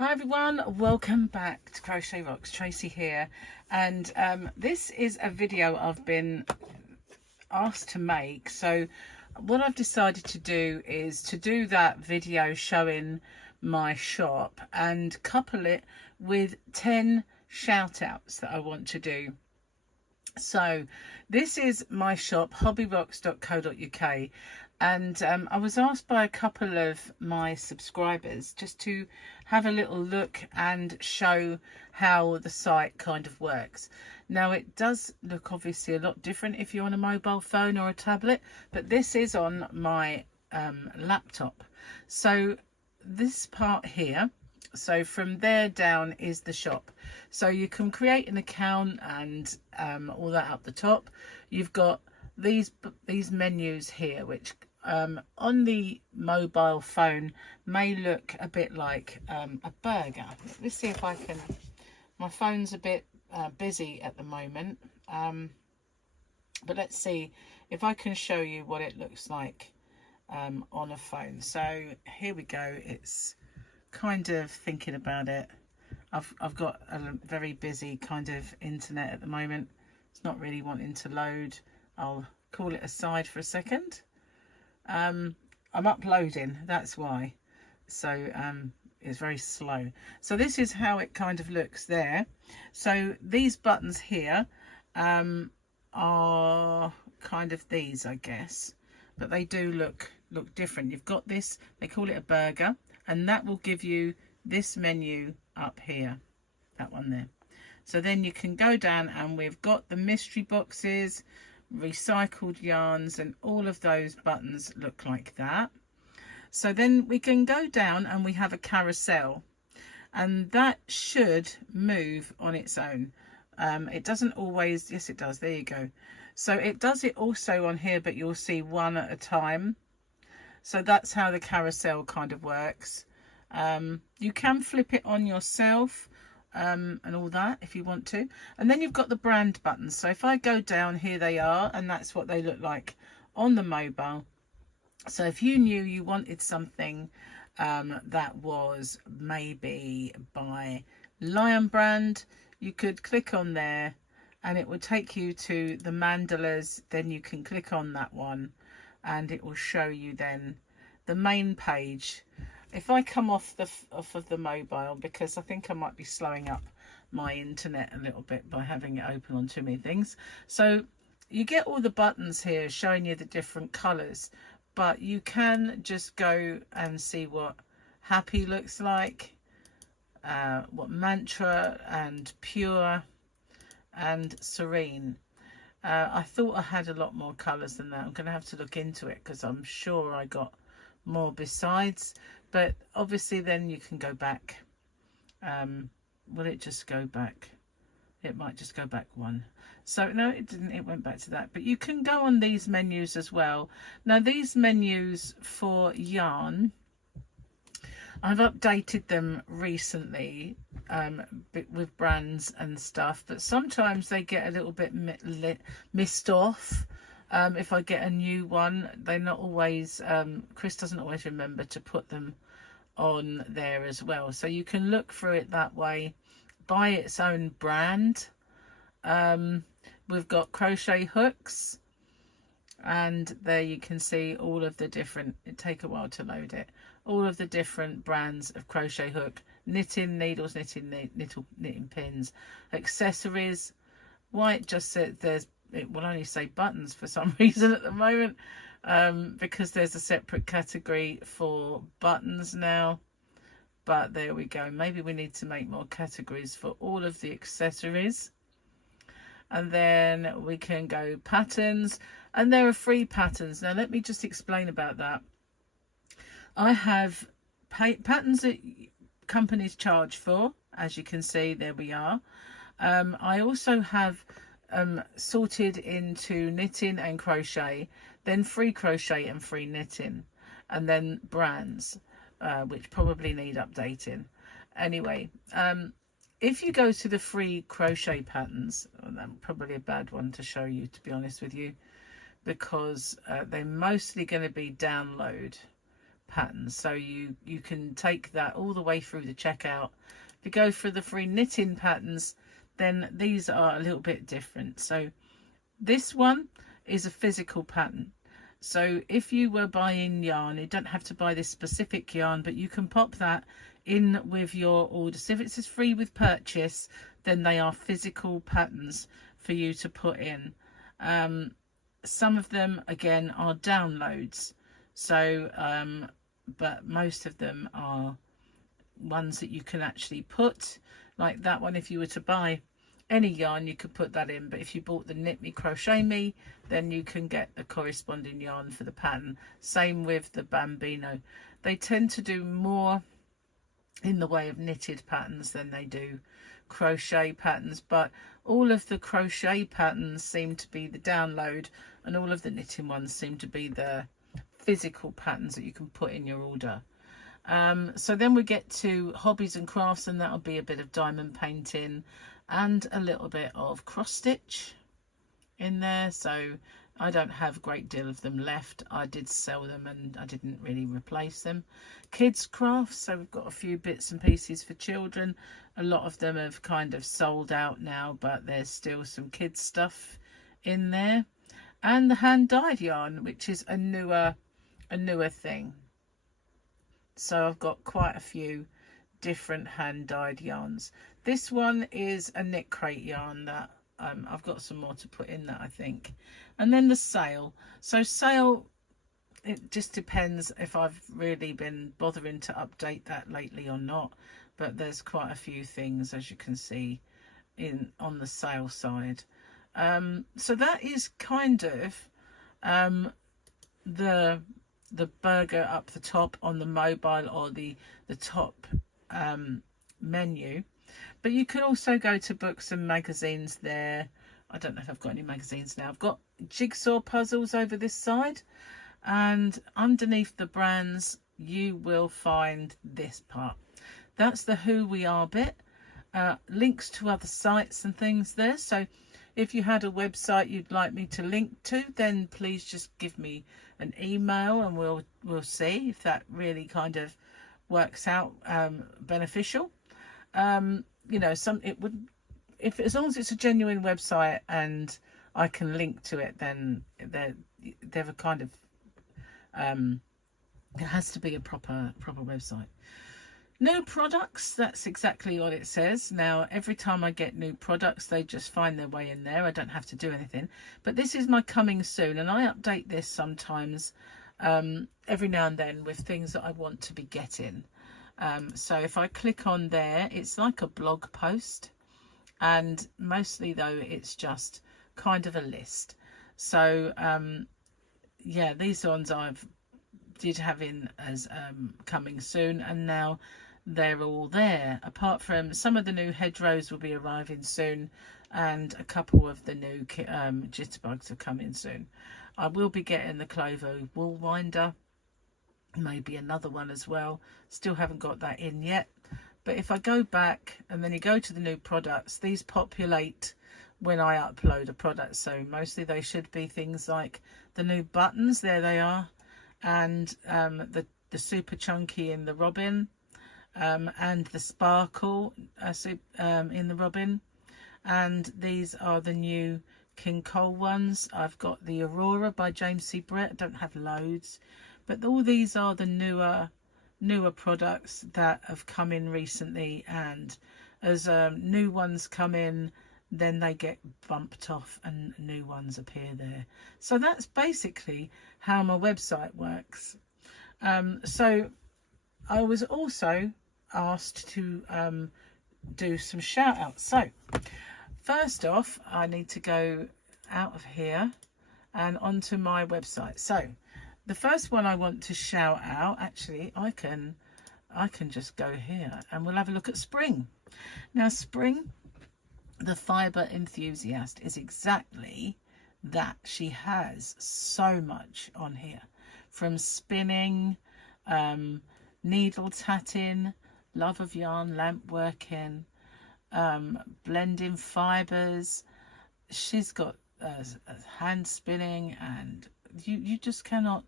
Hi everyone, welcome back to Crochet Rocks. Tracy here, and this is a video I've been asked to make. So what I've decided to do is to do that video showing my shop and couple it with 10 shout outs that I want to do. So this is my shop, hobbyrocks.co.uk, and I was asked by a couple of my subscribers just to have a little look and show how the site kind of works. Now it does look obviously a lot different if you're on a mobile phone or a tablet, but this is on my laptop. So this part here, so from there down is the shop. So you can create an account and all that up the top. You've got these menus here, which on the mobile phone may look a bit like a burger. Let's see if I can. My phone's a bit busy at the moment, but let's see if I can show you what it looks like on a phone. So here we go. It's kind of thinking about it. I've got a very busy kind of internet at the moment. It's not really wanting to load. I'll call it aside for a second. I'm uploading, that's why. So it's very slow. So this is how it kind of looks there. So these buttons here are kind of these, I guess, but they do look different. You've got this, they call it a burger, and that will give you this menu up here, that one there. So then you can go down and we've got the mystery boxes, recycled yarns, and all of those buttons look like that. So then we can go down and we have a carousel, and that should move on its own. It doesn't always, yes it does, there you go. So it does it also on here, but you'll see one at a time. So that's how the carousel kind of works. You can flip it on yourself and all that if you want to. And then you've got the brand buttons. So if I go down, here they are, and that's what they look like on the mobile. So if you knew you wanted something that was maybe by Lion Brand, you could click on there and it would take you to the mandalas. Then you can click on that one and it will show you then the main page. If I come off of the mobile, because I think I might be slowing up my internet a little bit by having it open on too many things. So you get all the buttons here showing you the different colours, but you can just go and see what happy looks like, what mantra and pure and serene. I thought I had a lot more colours than that. I'm going to have to look into it because I'm sure I got more besides. But obviously then you can go back. Will it just go back? It might just go back one. So no, it didn't, it went back to that. But you can go on these menus as well. Now these menus for yarn, I've updated them recently with brands and stuff, but sometimes they get a little bit missed off. If I get a new one, they're not always, Chris doesn't always remember to put them on there as well. So you can look through it that way by its own brand. We've got crochet hooks, and there you can see all of the different, it take a while to load it, all of the different brands of crochet hook, knitting needles, knitting pins, accessories. Why it just said it will only say buttons for some reason at the moment, because there's a separate category for buttons now. But there we go. Maybe we need to make more categories for all of the accessories. And then we can go patterns, and there are free patterns. Now let me just explain about that. I have patterns that companies charge for, as you can see, there we are. I also have sorted into knitting and crochet, then free crochet and free knitting, and then brands, which probably need updating. Anyway, if you go to the free crochet patterns, well, that's probably a bad one to show you, to be honest with you, because they're mostly going to be download patterns. So you can take that all the way through the checkout. If you go for the free knitting patterns, then these are a little bit different. So this one is a physical pattern. So if you were buying yarn, you don't have to buy this specific yarn, but you can pop that in with your order. So if it says free with purchase, then they are physical patterns for you to put in. Some of them, again, are downloads. So, but most of them are ones that you can actually put. Like that one, if you were to buy any yarn, you could put that in. But if you bought the Knit Me Crochet Me, then you can get the corresponding yarn for the pattern. Same with the Bambino. They tend to do more in the way of knitted patterns than they do crochet patterns, but all of the crochet patterns seem to be the download, and all of the knitting ones seem to be the physical patterns that you can put in your order. So then we get to hobbies and crafts, and that'll be a bit of diamond painting and a little bit of cross stitch in there. So I don't have a great deal of them left. I did sell them and I didn't really replace them. Kids crafts, so we've got a few bits and pieces for children. A lot of them have kind of sold out now, but there's still some kids stuff in there. And the hand dyed yarn, which is a newer thing. So I've got quite a few different hand dyed yarns. This one is a knit crate yarn that I've got some more to put in that, I think. And then the sale. So sale, it just depends if I've really been bothering to update that lately or not. But there's quite a few things, as you can see, on the sale side. So that is kind of the burger up the top on the mobile, or the top menu. But you can also go to books and magazines there. I don't know if I've got any magazines now. I've got jigsaw puzzles over this side, and underneath the brands you will find this part. That's the Who We Are bit. Links to other sites and things there. So if you had a website you'd like me to link to, then please just give me an email, and we'll see if that really kind of works out beneficial. You know, as long as it's a genuine website and I can link to it, then they're a kind of it has to be a proper website. New products, that's exactly what it says. Now, every time I get new products, they just find their way in there. I don't have to do anything. But this is my coming soon, and I update this sometimes every now and then with things that I want to be getting. So if I click on there, it's like a blog post, and mostly though it's just kind of a list. So yeah, these ones I've did have in as coming soon, and now they're all there. Apart from some of the new hedgerows will be arriving soon, and a couple of the new jitterbugs are coming soon. I will be getting the Clover wool winder, maybe another one as well. Still haven't got that in yet. But if I go back and then you go to the new products, these populate when I upload a product. So mostly they should be things like the new buttons, there they are, and the super chunky in the robin, and the sparkle in the robin. And these are the new King Cole ones. I've got the Aurora by James C. Brett. I don't have loads, but all these are the newer products that have come in recently, and as new ones come in, then they get bumped off and new ones appear there. So that's basically how my website works. So I was also asked to do some shout outs. So first off, I need to go out of here and onto my website. So the first one I want to shout out, actually I can just go here and we'll have a look at Spring. Now Spring, the fibre enthusiast, is exactly that. She has so much on here, from spinning, needle tatting, love of yarn, lamp working, blending fibres. She's got hand spinning, and you just cannot,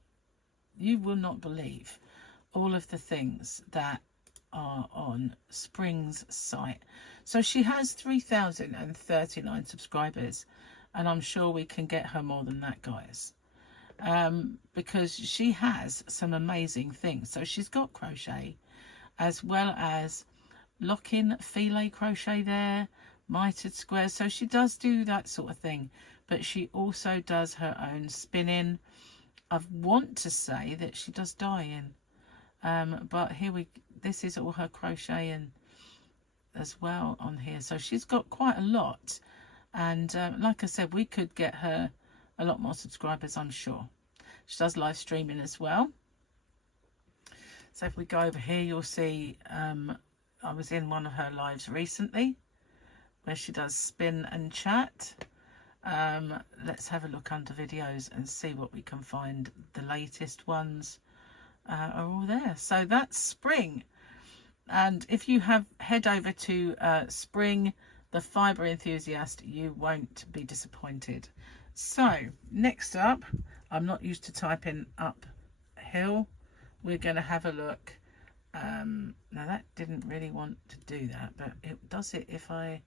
you will not believe all of the things that are on Spring's site. So she has 3,039 subscribers, and I'm sure we can get her more than that, guys, because she has some amazing things. So she's got crochet as well as lock-in filet crochet there, mitered squares. So she does do that sort of thing, but she also does her own spinning. I want to say that she does dyeing, but this is all her crocheting as well on here. So she's got quite a lot, and like I said, we could get her a lot more subscribers, I'm sure. She does live streaming as well. So if we go over here, you'll see I was in one of her lives recently where she does spin and chat. Let's have a look under videos and see what we can find. The latest ones are all there. So that's Spring. And if you head over to Spring, the fibre enthusiast, you won't be disappointed. So next up, I'm not used to typing uphill. We're going to have a look. Now that didn't really want to do that, but it does it if I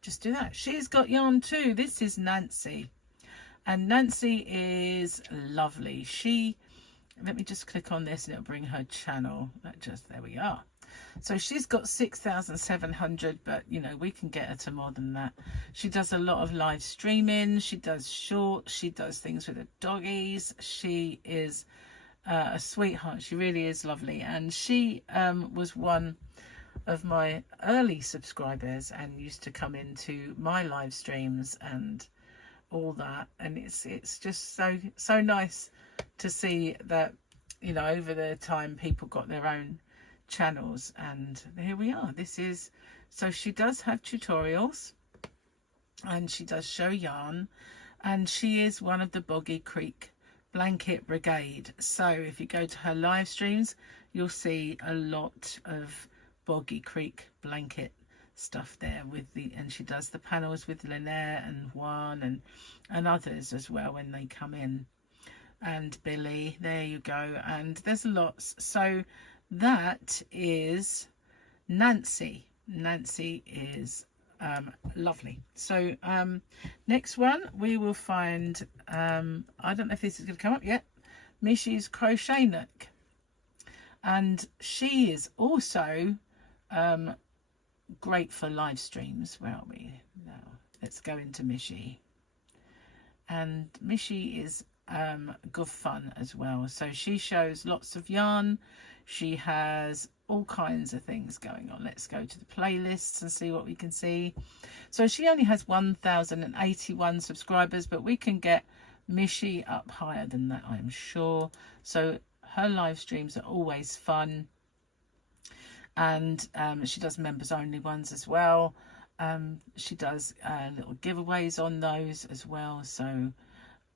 just do that. She's got yarn too. This is Nancy, and Nancy is lovely. Let me just click on this and it'll bring her channel. There we are. So she's got 6,700, but you know, we can get her to more than that. She does a lot of live streaming. She does shorts. She does things with the doggies. She is a sweetheart. She really is lovely, and she was one of my early subscribers and used to come into my live streams and all that. And it's just so nice to see that, you know, over the time people got their own channels, and here we are. So she does have tutorials and she does show yarn, and she is one of the Boggy Creek Blanket Brigade. So if you go to her live streams, you'll see a lot of Boggy Creek blanket stuff there and she does the panels with Lynette and Juan and others as well when they come in, and Billy. There you go. And there's lots. So that is Nancy. Nancy is lovely. So next one we will find, I don't know if this is going to come up yet, Mishy's Crochet Nook, and she is also great for live streams. Where are we now? Let's go into Mishy, and Mishy is good fun as well. So she shows lots of yarn. She has all kinds of things going on. Let's go to the playlists and see what we can see. So she only has 1,081 subscribers, but we can get Mishy up higher than that, I'm sure. So her live streams are always fun, and she does members only ones as well. She does little giveaways on those as well, so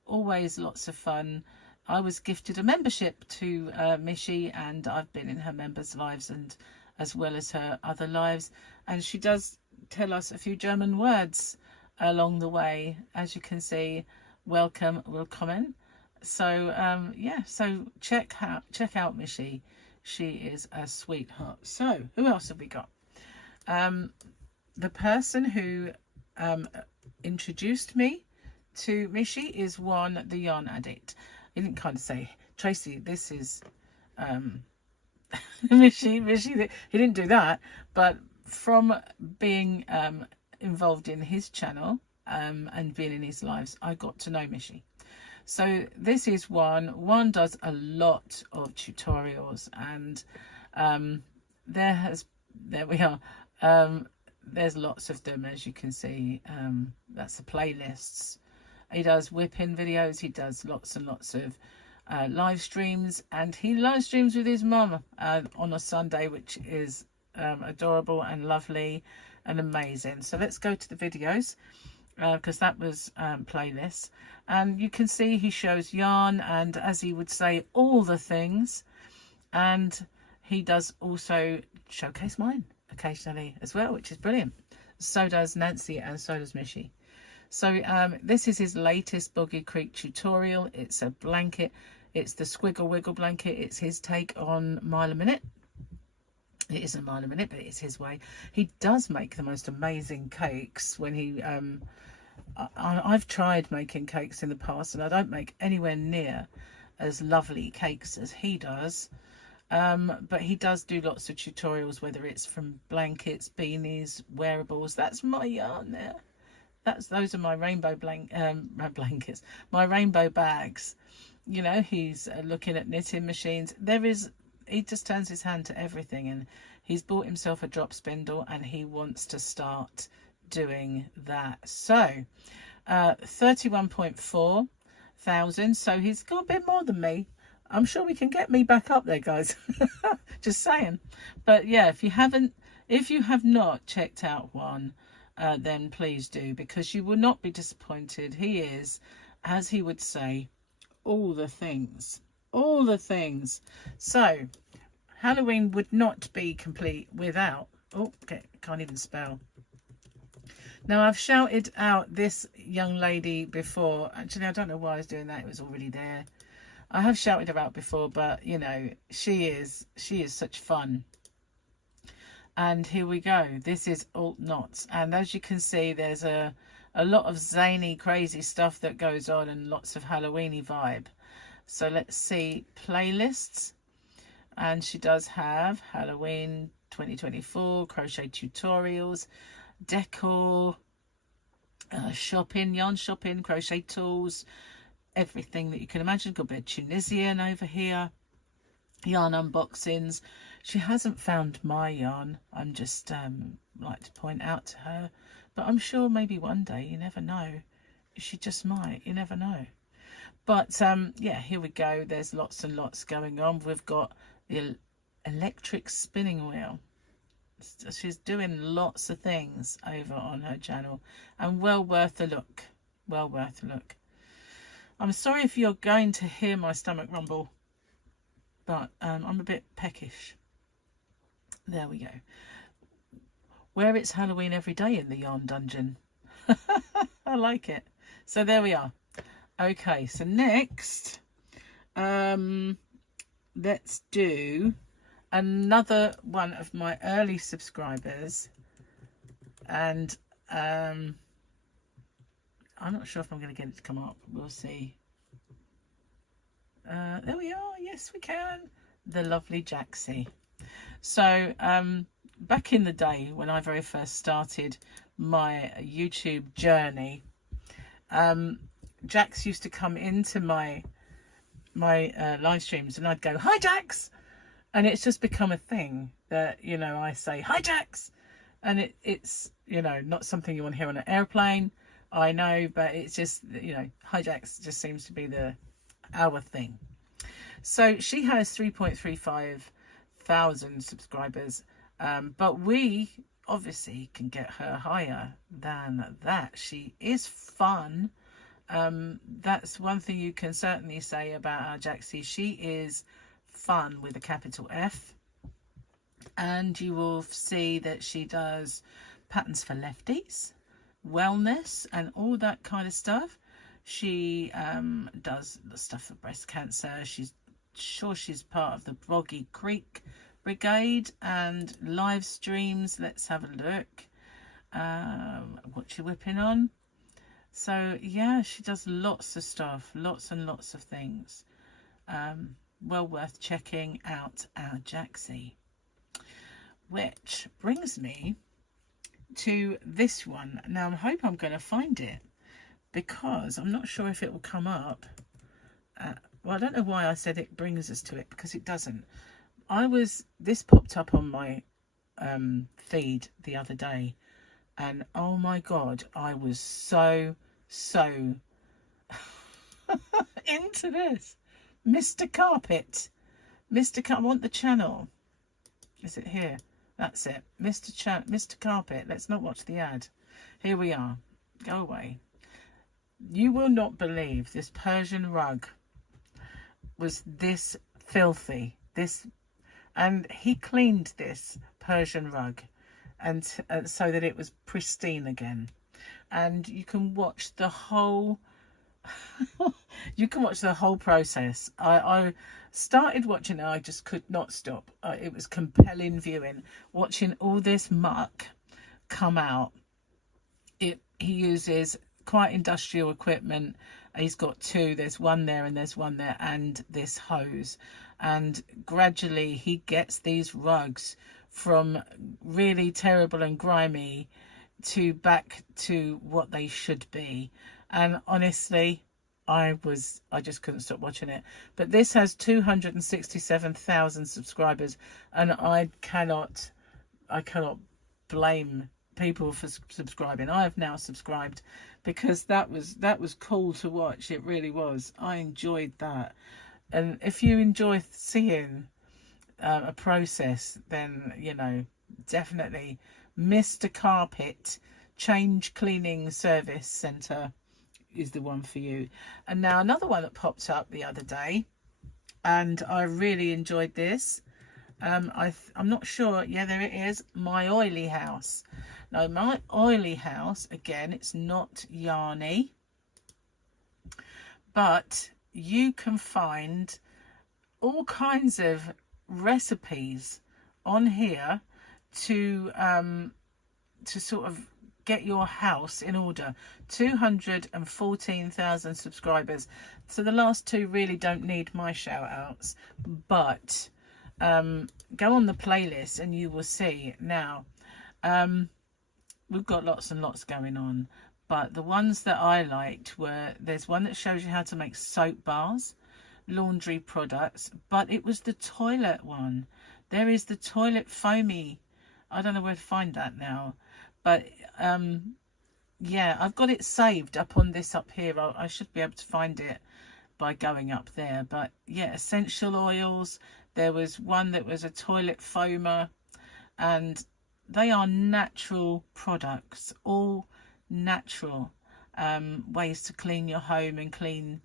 always lots of fun. I was gifted a membership to Mishy, and I've been in her members' lives and as well as her other lives, and she does tell us a few German words along the way, as you can see. Welcome, willkommen. So yeah, so check out Mishy. She is a sweetheart. So who else have we got? The person who introduced me to Mishy is Juan the Yarn Addict. He didn't kind of say, Tracy, this is Mishy. He didn't do that, but from being involved in his channel and being in his lives, I got to know Mishy. So this is Juan. Juan does a lot of tutorials, and there we are. There's lots of them, as you can see. That's the playlists. He does whipping videos. He does lots and lots of live streams, and he live streams with his mum on a Sunday, which is adorable and lovely and amazing. So let's go to the videos, because that was playlists, and you can see he shows yarn and, as he would say, all the things, and he does also showcase mine occasionally as well, which is brilliant. So does Nancy, and so does Mishy. So this is his latest Boggy Creek tutorial. It's a blanket. It's the Squiggle Wiggle blanket. It's his take on Mile a Minute. It isn't a mile a minute, but it's his way. He does make the most amazing cakes. When he I've tried making cakes in the past, and I don't make anywhere near as lovely cakes as he does. But he does do lots of tutorials, whether it's from blankets, beanies, wearables. That's my yarn there. Those are my rainbow blankets, my rainbow bags. You know, he's looking at knitting machines. He just turns his hand to everything, and he's bought himself a drop spindle, and he wants to start doing that. So 31.4 thousand, so he's got a bit more than me. I'm sure we can get me back up there, guys. Just saying. But yeah, if you have not checked out one, then please do, because you will not be disappointed. He is, as he would say, all the things. All the things. So Halloween would not be complete without, can't even spell. Now, I've shouted out this young lady before. Actually, I don't know why I was doing that. It was already there. I have shouted her out before, but you know, she is such fun. And here we go. This is Alt Knots, and as you can see, there's a lot of zany, crazy stuff that goes on, and lots of Halloweeny vibe. So let's see, playlists, and she does have Halloween 2024, crochet tutorials, decor, shopping, yarn shopping, crochet tools, everything that you can imagine. Got a bit of Tunisian over here, yarn unboxings. She hasn't found my yarn. I'm just like to point out to her, but I'm sure maybe one day, you never know, she just might, you never know. But yeah, here we go. There's lots and lots going on. We've got the electric spinning wheel. She's doing lots of things over on her channel, and well worth a look. Well worth a look. I'm sorry if you're going to hear my stomach rumble, but I'm a bit peckish. There we go. Where it's Halloween every day in the yarn dungeon. I like it. So there we are. Okay, so next, let's do another one of my early subscribers, and I'm not sure if I'm going to get it to come up. We'll see. There we are. Yes, we can. The lovely Jaxie. So back in the day when I very first started my YouTube journey, Jax used to come into my live streams, and I'd go, "Hi Jax," and it's just become a thing that, you know, I say, "Hi Jax," and it's, you know, not something you want to hear on an airplane, I know, but it's just, you know, "Hi Jax" just seems to be our thing. So she has 3.35 thousand subscribers, but we obviously can get her higher than that. She is fun. That's one thing you can certainly say about our Jaxie. She is fun with a capital F, and you will see that she does patterns for lefties, wellness, and all that kind of stuff. She does the stuff for breast cancer. She's part of the Boggy Creek Brigade and live streams. Let's have a look. What you whipping on? So yeah, she does lots of stuff, lots and lots of things. Well worth checking out our Jaxie. Which brings me to this one. Now I hope I'm going to find it, because I'm not sure if it will come up. Well, I don't know why I said it brings us to it, because it doesn't. This popped up on my feed the other day, and oh my god, I was so into this. Mr. Carpet. I want the channel. Is it here? That's it. Mr. Carpet. Let's not watch the ad. Here we are. Go away. You will not believe this Persian rug was this filthy. And he cleaned this Persian rug, and so that it was pristine again. And you can watch the whole You can watch the whole process. I started watching it, I just could not stop. It was compelling viewing, watching all this muck come out. He uses quite industrial equipment. He's got two, there's one there and there's one there, and this hose, and gradually he gets these rugs from really terrible and grimy to back to what they should be. And honestly, I just couldn't stop watching it. But this has 267,000 subscribers, and I cannot blame people for subscribing. I have now subscribed because that was cool to watch. It really was. I enjoyed that. And if you enjoy seeing a process, then, you know, definitely Mr. Carpet Change Cleaning Service Centre is the one for you. And now another one that popped up the other day, and I really enjoyed this. I'm not sure. Yeah, there it is. My Oily House. Now, My Oily House, again, it's not yarny, but you can find all kinds of recipes on here to sort of get your house in order. 214,000 subscribers. So the last two really don't need my shout outs, but go on the playlist and you will see. Now we've got lots and lots going on, but the ones that I liked were, there's one that shows you how to make soap bars, laundry products, but it was the toilet one. There is the toilet foamy. I don't know where to find that now, but yeah, I've got it saved up on this up here. I should be able to find it by going up there. But yeah, essential oils. There was one that was a toilet foamer, and they are natural products, all natural ways to clean your home and clean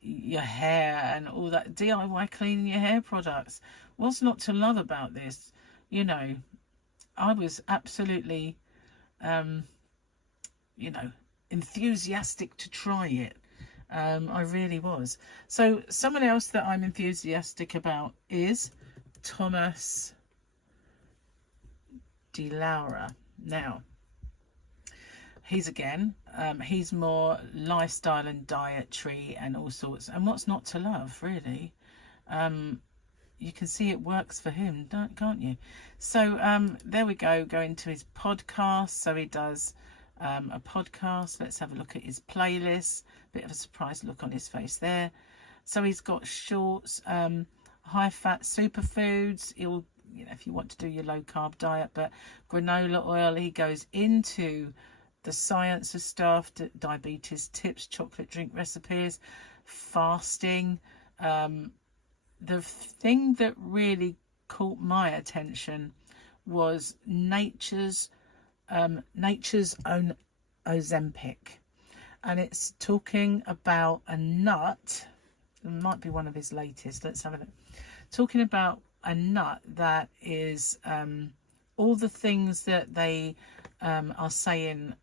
your hair and all that. DIY cleaning your hair products. What's not to love about this? You know, I was absolutely you know, enthusiastic to try it. I really was. So someone else that I'm enthusiastic about is Thomas DeLaura. Now, he's more lifestyle and dietary and all sorts. And what's not to love, really? You can see it works for him, can't you? So there we go into his podcast. So he does a podcast. Let's have a look at his playlist. Bit of a surprised look on his face there. So he's got shorts, high fat superfoods. He'll, you know, if you want to do your low carb diet, but granola oil. He goes into the science of stuff, diabetes tips, chocolate drink recipes, fasting. The thing that really caught my attention was nature's own Ozempic, and it's talking about a nut. It might be one of his latest. Let's have a look. Talking about a nut that is all the things that they are saying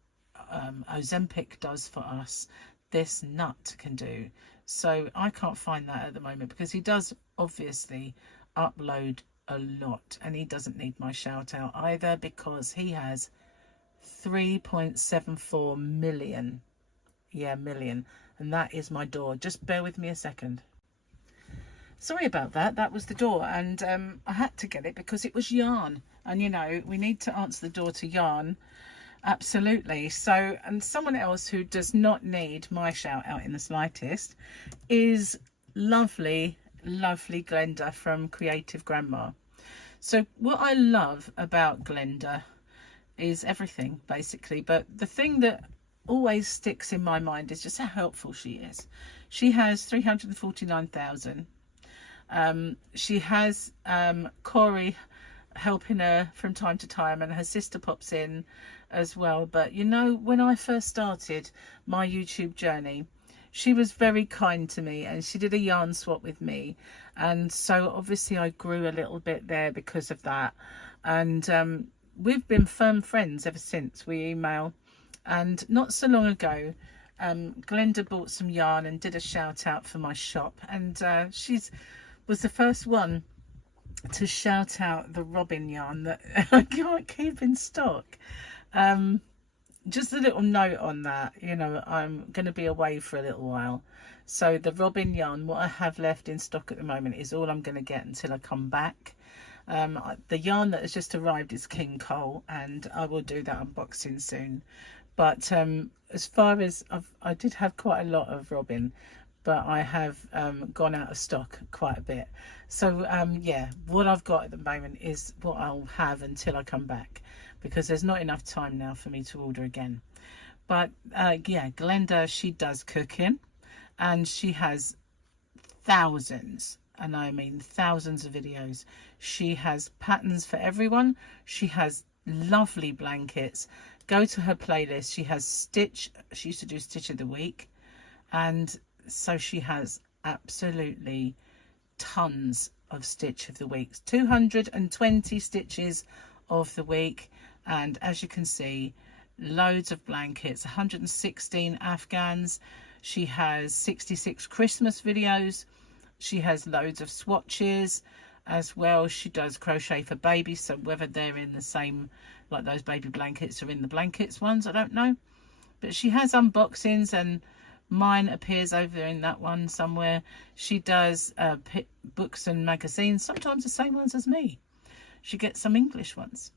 Ozempic does for us, this nut can do. So I can't find that at the moment, because he does obviously upload a lot, and he doesn't need my shout out either, because he has 3.74 million. Yeah, million. And that is my door. Just bear with me a second. Sorry about that. That was the door, and I had to get it because it was yarn, and you know, we need to answer the door to yarn. Absolutely. So, and someone else who does not need my shout out in the slightest is lovely Glenda from Creative Grandma. So what I love about Glenda is everything, basically, but the thing that always sticks in my mind is just how helpful she is. She has 349,000. She has Corey helping her from time to time, and her sister pops in as well. But you know, when I first started my YouTube journey, she was very kind to me, and she did a yarn swap with me, and so obviously I grew a little bit there because of that. And we've been firm friends ever since. We email, and not so long ago Glenda bought some yarn and did a shout out for my shop, and was the first one to shout out the robin yarn that I can't keep in stock. Just a little note on that, you know, I'm going to be away for a little while, so the robin yarn, what I have left in stock at the moment, is all I'm going to get until I come back. The yarn that has just arrived is King Cole, and I will do that unboxing soon. But as far as I did have quite a lot of robin, but I have gone out of stock quite a bit. So yeah, what I've got at the moment is what I'll have until I come back, because there's not enough time now for me to order again. But yeah, Glenda, she does cooking, and she has thousands, and I mean thousands of videos. She has patterns for everyone. She has lovely blankets. Go to her playlist. She has stitch. She used to do Stitch of the Week, and so she has absolutely tons of Stitch of the Week. 220 stitches of the week, and as you can see, loads of blankets, 116 Afghans. She has 66 Christmas videos. She has loads of swatches as well. She does crochet for babies, so whether they're in the same, like those baby blankets, or in the blankets ones, I don't know. But she has unboxings, and mine appears over in that one somewhere. She does books and magazines, sometimes the same ones as me. She gets some English ones.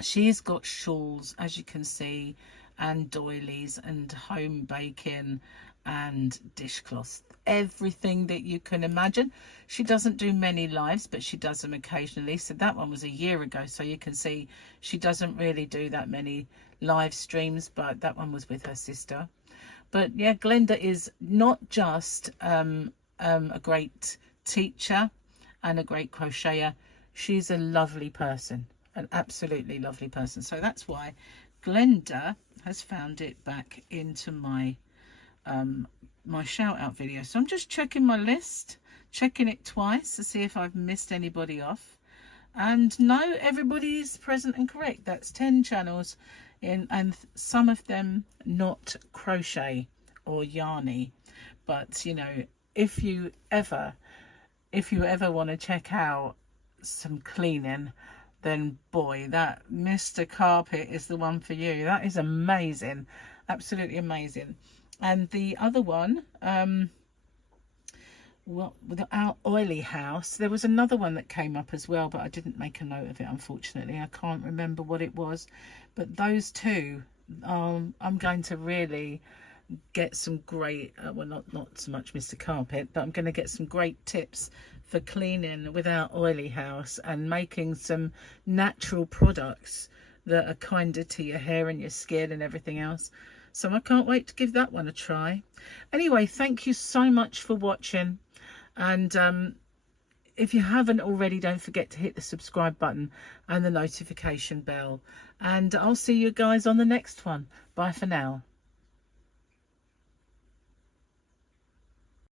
She's got shawls, as you can see, and doilies, and home baking, and dishcloths, everything that you can imagine. She doesn't do many lives, but she does them occasionally. So that one was a year ago, so you can see she doesn't really do that many live streams, but that one was with her sister. But yeah, Glenda is not just a great teacher and a great crocheter, she's a lovely person, an absolutely lovely person. So that's why Glenda has found it back into my my shout out video. So I'm just checking my list, checking it twice to see if I've missed anybody off, and no, everybody's present and correct. That's 10 channels in, and some of them not crochet or yarny. But you know, if you ever want to check out some cleaning, then boy, that Mr. Carpet is the one for you. That is amazing, absolutely amazing. And the other one, well, with our oily house, there was another one that came up as well, but I didn't make a note of it, unfortunately. I can't remember what it was, but those two, I'm going to really get some great, well, not so much Mr. Carpet, but I'm going to get some great tips for cleaning with our oily house and making some natural products that are kinder to your hair and your skin and everything else. So I can't wait to give that one a try. Anyway, thank you so much for watching. And if you haven't already, don't forget to hit the subscribe button and the notification bell. And I'll see you guys on the next one. Bye for now.